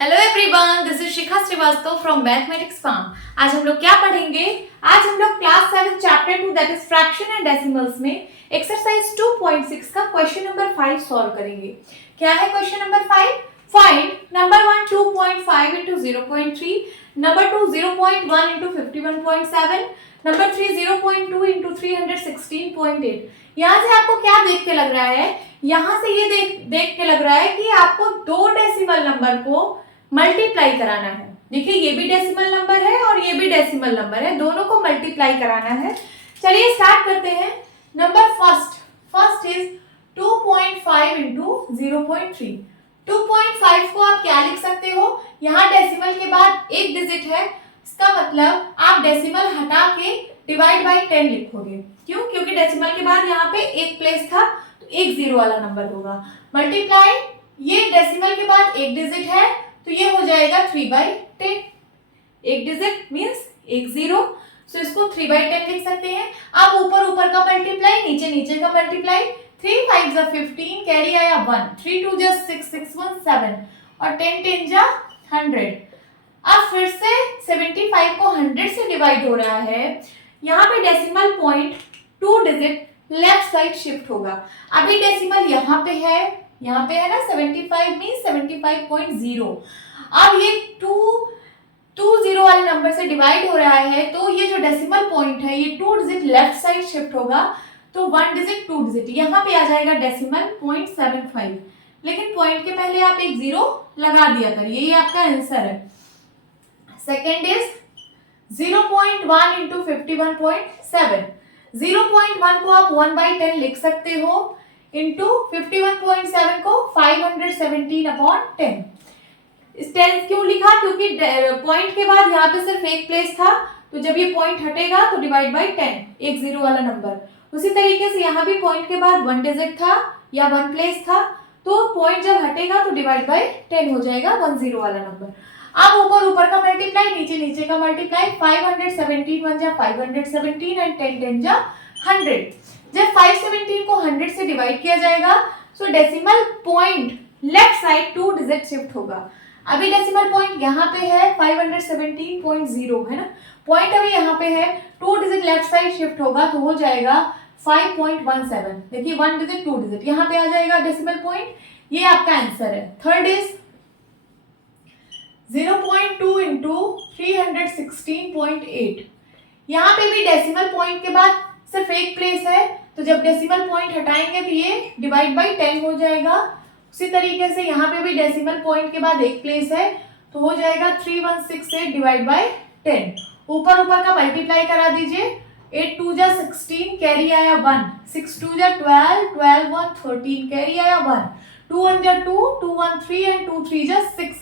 Hello everyone, this is Shikha Srivastava from mathematics farm. आज हम लोग क्या पढ़ेंगे? आज हम लोग class 7 chapter 2 that is fraction and decimals में एक्सरसाइज 2.6 का क्वेश्चन नंबर 5 सॉल्व करेंगे। क्या है question number 5? Find number 1 2.5 into 0.3, number 2 0.1 into 51.7, number 3 0.2 into 316.8। यहाँ से आपको क्या देख के लग रहा है? यहाँ से ये देख के लग रहा है कि आपको दो डेसिमल नंबर को मल्टीप्लाई कराना है। देखिए, ये भी डेसिमल नंबर है और ये भी डेसिमल नंबर है, दोनों को मल्टीप्लाई कराना है। चलिए स्टार्ट करते हैं। Number first is 2.5 into 0.3। 2.5 को आप क्या लिख सकते हो? यहाँ डेसिमल के बाद एक डिजिट है, इसका मतलब आप डेसिमल हटा के डिवाइड बाई 10 लिखोगे। क्यों? क्योंकि डेसिमल के बाद यहाँ पे एक प्लेस था, तो एक जीरो वाला नंबर होगा। मल्टीप्लाई, ये डेसिमल के बाद एक डिजिट है तो ये हो जाएगा 3/10। एक डिजिट मींस एक जीरो, सो इसको 3/10 लिख सकते हैं। अब ऊपर का मल्टीप्लाई, नीचे का मल्टीप्लाई। 3 5 जा 15, कैरी आया 1, 3 2 जा 6, 6 1 7 और 10 10 जा 100। अब फिर से 75 को 100 से डिवाइड हो रहा है। यहाँ पे decimal point 2 digit left side shift होगा। अभी डेसिमल यहाँ पे है ना 75 मीन 75.0। अब ये 2 जीरो वाले नंबर से डिवाइड हो रहा है, तो ये जो डेसिमल पॉइंट है ये 2 डिजिट लेफ्ट साइड शिफ्ट होगा, तो 1 डिजिट 2 डिजिट यहाँ पे आ जाएगा डेसिमल 0.75। लेकिन पॉइंट के पहले आप एक जीरो लगा दिया करिए, ये आपका आंसर है। Second is 0.1 into 51.7। 0.1 को आप 1/10 लिख सकते हो, इंटू 51.7 को 517/10। इस 10 क्यों लिखा? क्योंकि पॉइंट के बाद यहाँ पे सिर्फ एक प्लेस था, तो जब ये पॉइंट हटेगा तो डिवाइड बाई 10, एक जीरो वाला नंबर। उसी तरीके से यहाँ भी पॉइंट के बाद 1 डिजिट था या 1 प्लेस था, तो पॉइंट जब हटेगा तो डिवाइड बाई 10 हो जाएगा 1 जीरो वाला नंबर। अब ऊपर का मल्टीप्लाई, नीचे का मल्टीप्लाई। 517 1 जा 517 एंड 10 10 जा 100। जब 517 को 100 से डिवाइड किया जाएगा, सो decimal point left side 2 digit shift होगा। अभी डेसिमल पॉइंट यहाँ पे है 517.0 है ना, पॉइंट अभी यहाँ पे है, 2 डिजिट लेफ्ट साइड शिफ्ट होगा तो हो जाएगा 5.17। देखिए 1 डिजिट 2 डिजिट यहाँ पे आ जाएगा डेसिमल पॉइंट। ये आपका आंसर है। Third is 0.2 into 316.8। यहाँ पे भी डेसिमल पॉइंट के बाद सिर्फ एक प्लेस है, तो जब डेसिमल पॉइंट हटाएंगे तो ये डिवाइड बाई 10 हो जाएगा। उसी तरीके से यहाँ पे भी डेसिमल पॉइंट के बाद एक प्लेस है, तो हो जाएगा 3168 डिवाइड बाई 10। ऊपर का मल्टीप्लाई करा दीजिए। 8 2 जा 16, कैरी आया 1, 6 2 जा 12, 12 1 13, कैरी आया 1, 2 1 जा 2, 2 1 3 एंड 2 3 जा 6,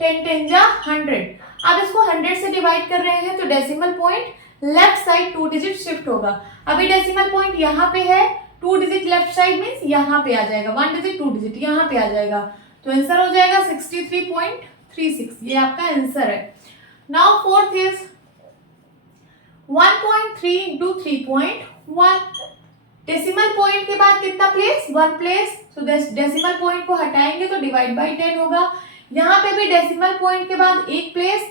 10 10 जा 100। अब इसको 100 से डिवाइड कर रहे हैं, तो decimal point left side 2 digit shift होगा। अभी डेसिमल पॉइंट यहाँ पे है, 2 डिजिट लेफ्ट साइड मींस यहाँ पे आ जाएगा, 1 डिजिट 2 डिजिट यहाँ पे आ जाएगा, तो आंसर हो जाएगा 63.36। ये आपका आंसर है। Now fourth is 1.3 into 3.1। Decimal point के बाद कितना प्लेस? 1 प्लेस, तो डेसिमल पॉइंट को हटाएंगे तो डिवाइड बाई 10 होगा। यहाँ पे भी डेसिमल पॉइंट के बाद एक प्लेस,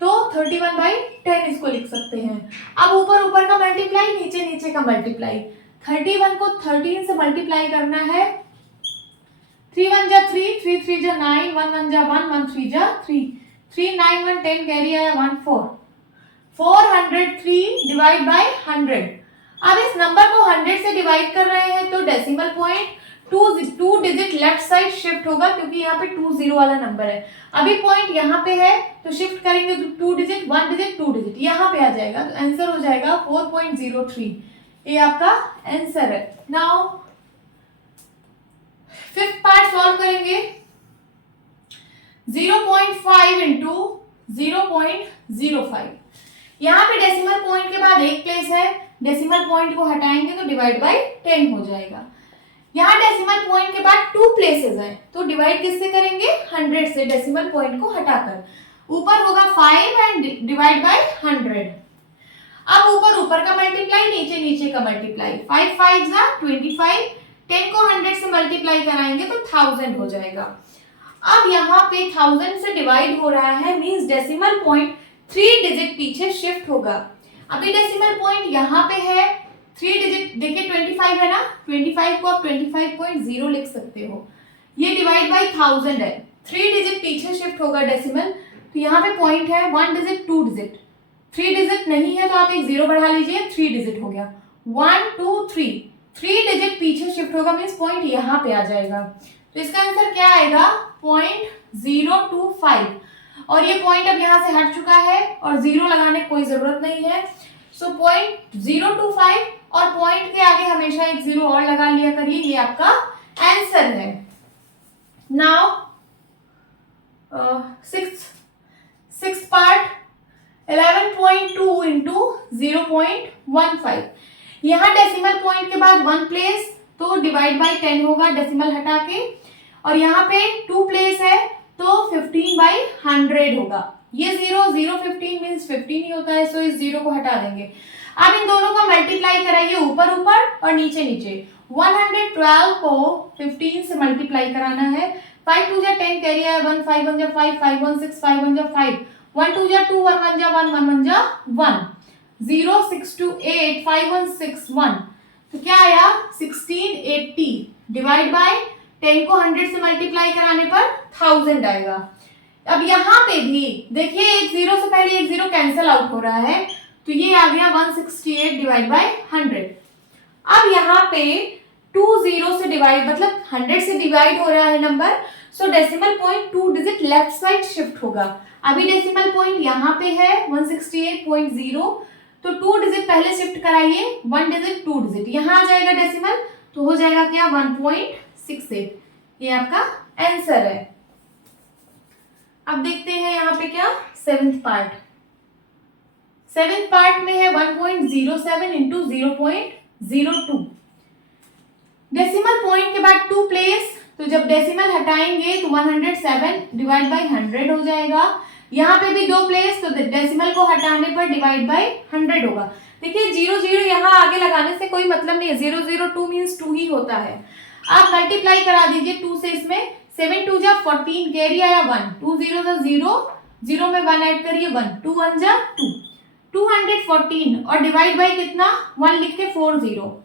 तो 31/10 इसको लिख सकते हैं। अब ऊपर का मल्टीप्लाई, नीचे का मल्टीप्लाई। 31 को 13 से मल्टीप्लाई करना है। 3 1 जा 3, 3 3 जा 9, 1 1 जा 1, 1 3 जा 3, 3 9 1 10, कैरी आया 1 4, 403 डिवाइड बाई 100। अब इस नंबर को 100 से डिवाइड कर रहे हैं, तो decimal point 2 digit left side shift होगा, क्योंकि यहाँ पे 2 जीरो वाला नंबर है। अभी पॉइंट यहाँ पे है, तो शिफ्ट करेंगे तो 2 डिजिट 1 डिजिट 2 डिजिट यहाँ पे आ जाएगा, तो आंसर हो जाएगा 4.03। ये आपका आंसर है। नाउ फिफ्थ पार्ट सॉल्व करेंगे। 0.5 into 0.05। यहाँ पे डेसिमल पॉइंट के बाद एक प्लेस है, डेसिमल पॉइंट को हटाएंगे तो डिवाइड बाई 10 हो जाएगा। यहाँ डेसिमल पॉइंट के बाद 2 प्लेसेस हैं, तो डिवाइड किससे करेंगे? 100 से, डेसिमल पॉइंट को हटाकर। ऊपर होगा 5 एंड डिवाइड बाई 100। अब ऊपर का मल्टीप्लाई, नीचे का मल्टीप्लाई। 5 5 जा 25, 10 को 100 से मल्टीप्लाई कराएंगे तो 1000 हो जाएगा। अब यहाँ पे 1000 से डिवाइड हो रहा है, मींस डेसिमल पॉइंट 3 डिजिट पीछे शिफ्ट होगा। अभी डेसिमल पॉइंट यहाँ पे है 3 डिजिट, देखिए 25 है ना, 25 को आप 25.0 लिख सकते हो। ये डिवाइड बाई 1000 है, 3 डिजिट पीछे शिफ्ट होगा डेसिमल, तो यहाँ पे पॉइंट है 1 डिजिट 2 डिजिट, 3 डिजिट नहीं है तो आप एक 0 बढ़ा लीजिए, 3 डिजिट हो गया, 1 2 3, 3 डिजिट पीछे शिफ्ट होगा, मीन्स पॉइंट यहाँ पे आ जाएगा। तो इसका आंसर क्या आएगा, 0.025। और ये पॉइंट अब यहाँ से हट चुका है और 0 लगाने की कोई जरूरत नहीं है। सो 0.025 और पॉइंट के आगे हमेशा एक 0 और लगा लिया करिए, ये आपका आंसर है। Now six part 11.2 into 0.15। यहाँ डेसिमल पॉइंट के बाद 1 प्लेस तो डिवाइड बाई 10 होगा डेसिमल हटा के, और यहाँ पे 2 प्लेस है तो 15/100 होगा। ये 0 0 15 मीन्स 15 ही होता है, सो इस 0 को हटा देंगे। अब इन दोनों का मल्टीप्लाई कराइए, ऊपर ऊपर और नीचे नीचे। 112 को 15 से मल्टीप्लाई कराना है, 5 2 जा 10 कैरी आया 1, 5 1 जा 5, 5 1 6, 5 1 जा 5, 1 2 जा 2, 1 1 जा 1, 1 1 जा 1, 0 6 2 8, 5 1 6 1, तो क्या आया 1680 डिवाइड बाय 10 को 100 से मल्टीप्लाई कराने पर 1000 आएगा। अब यहाँ पे भी देखिए एक 0 से पहले एक 0 कैंसिल आउट हो रहा है, तो ये आ गया 168 डिवाइड बाय 100। अब यहाँ पे 2 0 से डिवाइड, मतलब 100 से डिवाइड हो रहा है नंबर, सो decimal point 2 digit left side shift होगा। अभी डेसिमल पॉइंट यहाँ पे है 168.0, तो 2 डिजिट पहले शिफ्ट कराइए, 1 डिजिट 2 डिजिट यहाँ आ जाएगा डेसिमल, तो हो जाएगा क्या 1.68। ये आपका आंसर है। अब देखते हैं यहाँ पे क्या सेवेंथ पार्ट में है 1.07 इंटू 0.02। डेसिमल पॉइंट के बाद 2 प्लेस, तो जब डेसिमल हटाएंगे तो 107 डिवाइड बाई 100 हो जाएगा। यहाँ पे भी 2 प्लेस, तो डेसिमल को हटाने पर डिवाइड बाई 100 होगा। देखिए 0 0 यहाँ आगे लगाने से कोई मतलब नहीं है, 0 0 2 मीन्स 2 ही होता है। आप मल्टीप्लाई करा दीजिए 2 से इसमें, 7 2 जा 14 कैरी आया 1, 2 0 जा 0, 0 में 1 ऐड करिए 1, 2 1 जा 2, 214 और डिवाइड बाई कितना 1 लिख के 4 0,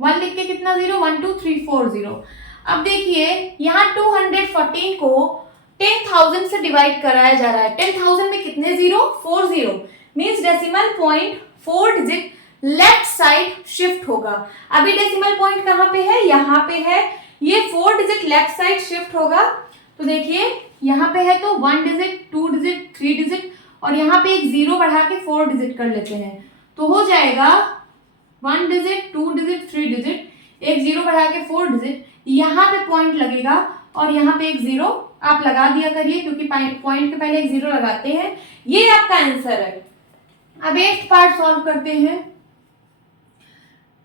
1 लिख के कितना 0, 1 2 3 4 0। अब देखिए यहाँ 214 को 10,000 से डिवाइड कराया जा रहा है। 10,000 में कितने 0, 4 0, means decimal point 4 digit left side shift होगा। अभी डेसिमल पॉइंट कहाँ पे है, यहाँ पे है, ये 4 डिजिट लेफ्ट साइड शिफ्ट होगा। तो देखिए यहाँ पे है तो 1 डिजिट 2 डिजिट 3 डिजिट और यहाँ पे एक 0 बढ़ा के 4 डिजिट कर लेते हैं, तो हो जाएगा 1 डिजिट 2 डिजिट 3 डिजिट, एक 0 बढ़ा के 4 डिजिट, यहाँ पे पॉइंट लगेगा और यहाँ पे एक 0 आप लगा दिया करिए, क्योंकि पॉइंट के पहले एक 0 लगाते हैं। ये आपका आंसर है। अब 8th पार्ट सॉल्व करते हैं।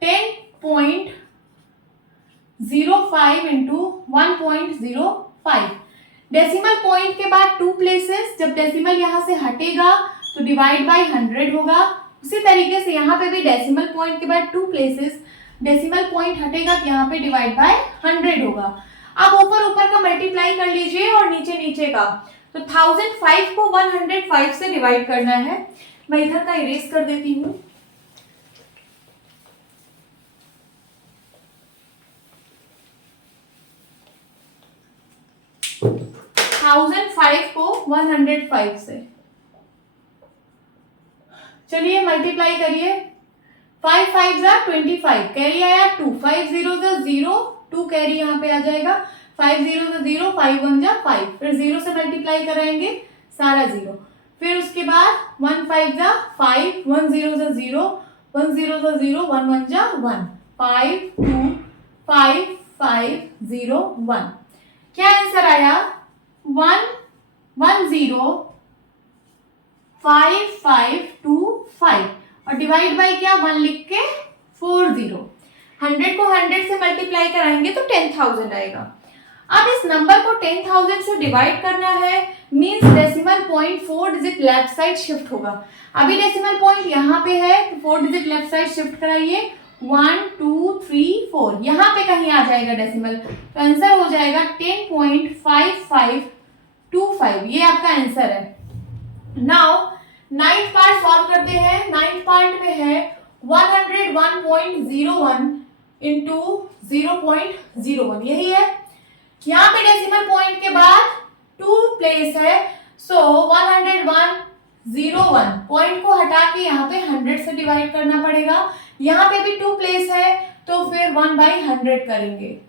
10.05 इंटू 1.05। डेसिमल पॉइंट के बाद 2 प्लेसेस, जब डेसिमल यहाँ से हटेगा तो डिवाइड बाय 100 होगा। उसी तरीके से यहाँ पे भी डेसिमल पॉइंट के बाद 2 प्लेसेस, डेसिमल पॉइंट हटेगा तो यहाँ पे डिवाइड बाय 100 होगा। अब ऊपर ऊपर का मल्टीप्लाई कर लीजिए और नीचे नीचे का, तो 1005 को 105 से डिवाइड करना है। मैं इधर का इरेज कर देती हूँ। थाउजेंड 5 को 105 से, चलिए मल्टीप्लाई करिए। 5 5 जा 25, कैरी आया 2, 5 0 जा 0, 2 कैरी यहाँ पे आ जाएगा, 5 0 जा 0, 5 1 जा 5, फिर 0 से मल्टीप्लाई कराएंगे सारा 0, फिर उसके बाद 1 5 जा 5, 1 0 जा 0, 1 0 जा 0, 1 1 जा 1, 5 2 5 5 0 1। क्या आंसर आया 1 1 0 5 5 2 5 और डिवाइड बाय क्या 1 लिख के 4 0। 100 को 100 से मल्टीप्लाई कराएंगे तो 10,000 आएगा। अब इस नंबर को 10,000 से डिवाइड करना है, means decimal point 4 digit left side shift होगा। अभी डेसिमल पॉइंट यहाँ पे है तो 4 डिजिट लेफ्ट साइड शिफ्ट कराइए, 1 2 3 4, यहाँ पे कहीं आ जाएगा डेसिमल, तो आंसर हो जाएगा 10.5525, ये आपका आंसर है। नाउ नाइन्थ पार्ट सॉल्व करते हैं। नाइन्थ पार्ट में है 101.01 इंटू 0.01, यही है। यहाँ पे डेसिमल पॉइंट के बाद 2 प्लेस है, सो 101.01 पॉइंट को हटा के यहाँ पे 100 से डिवाइड करना पड़ेगा। यहाँ पे भी 2 प्लेस है, तो फिर 1/100 करेंगे।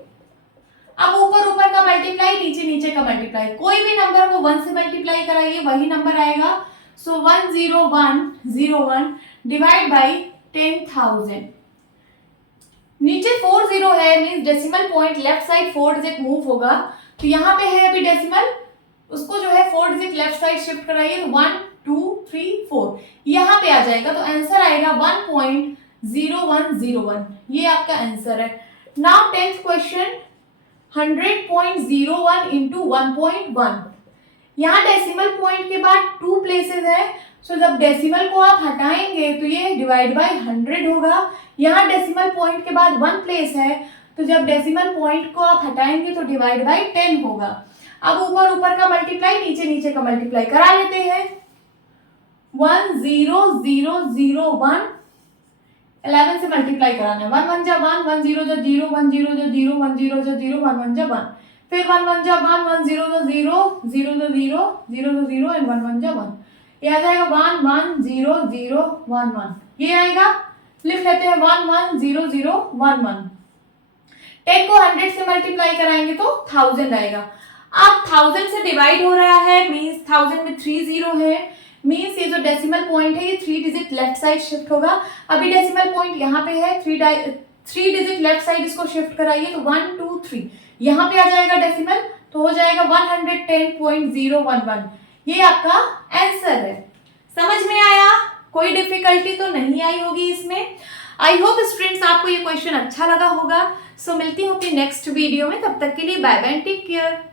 अब ऊपर ऊपर का मल्टीप्लाई, नीचे नीचे का मल्टीप्लाई, कोई भी नंबर को 1 से मल्टीप्लाई कराइए वही नंबर आएगा। सो 10101 डिवाइड बाई 10,000। नीचे 40 है, means decimal point left side 4 digit move होगा, तो यहाँ पे है अभी डेसिमल, उसको जो है 4 डिजिट लेफ्ट साइड शिफ्ट कराइए, तो 1 2 3 4 यहाँ पे आ जाएगा, तो आंसर आएगा 1.0101, ये आपका आंसर है। नाउ 10th क्वेश्चन, 100.01 इंटू 1.1, यहाँ डेसिमल पॉइंट के बाद 2 प्लेसेस है, सो जब डेसिमल को आप हटाएंगे तो ये डिवाइड बाय 100 होगा। यहाँ डेसिमल पॉइंट के बाद 1 प्लेस है, तो जब डेसिमल पॉइंट को आप हटाएंगे तो डिवाइड बाय 10 होगा। अब ऊपर ऊपर का मल्टीप्लाई, नीचे नीचे का मल्टीप्लाई करा लेते हैं। 10001 11 से मल्टीप्लाई कराना है, 1 1 जा 1, 1 0 जा 0, 1 0 जा 0, 1 0 जा 0, 1 1 जा 1, फिर 1 1 जा 1, 1 0 जा 0, 0 जा 0, 0 जा 0 एंड 1 1 जा 1, ये आ जाएगा 1 1 0 0 1 1, ये आएगा। लिख लेते हैं 1 1 0 0 1 1। 10 को 100 से मल्टीप्लाई कराएंगे तो 1000 आएगा। अब 1000 से डिवाइड हो रहा है, मींस 1000 में 3 0 है, मींस ये जो डेसिमल पॉइंट है ये 3 डिजिट लेफ्ट साइड शिफ्ट होगा। अभी डेसिमल पॉइंट यहाँ पे है, 3 डिजिट लेफ्ट साइड इसको शिफ्ट कराइए, तो 1 2 3 यहाँ पे आ जाएगा डेसिमल, तो हो जाएगा 110.011, ये आपका आंसर है। समझ में आया? कोई डिफिकल्टी तो नहीं आई होगी इसमें। आई होप स्टूडेंट्स आपको ये क्वेश्चन अच्छा लगा होगा। सो मिलती हूँ अपनी नेक्स्ट वीडियो में, तब तक के लिए बाय बाय, टेक केयर।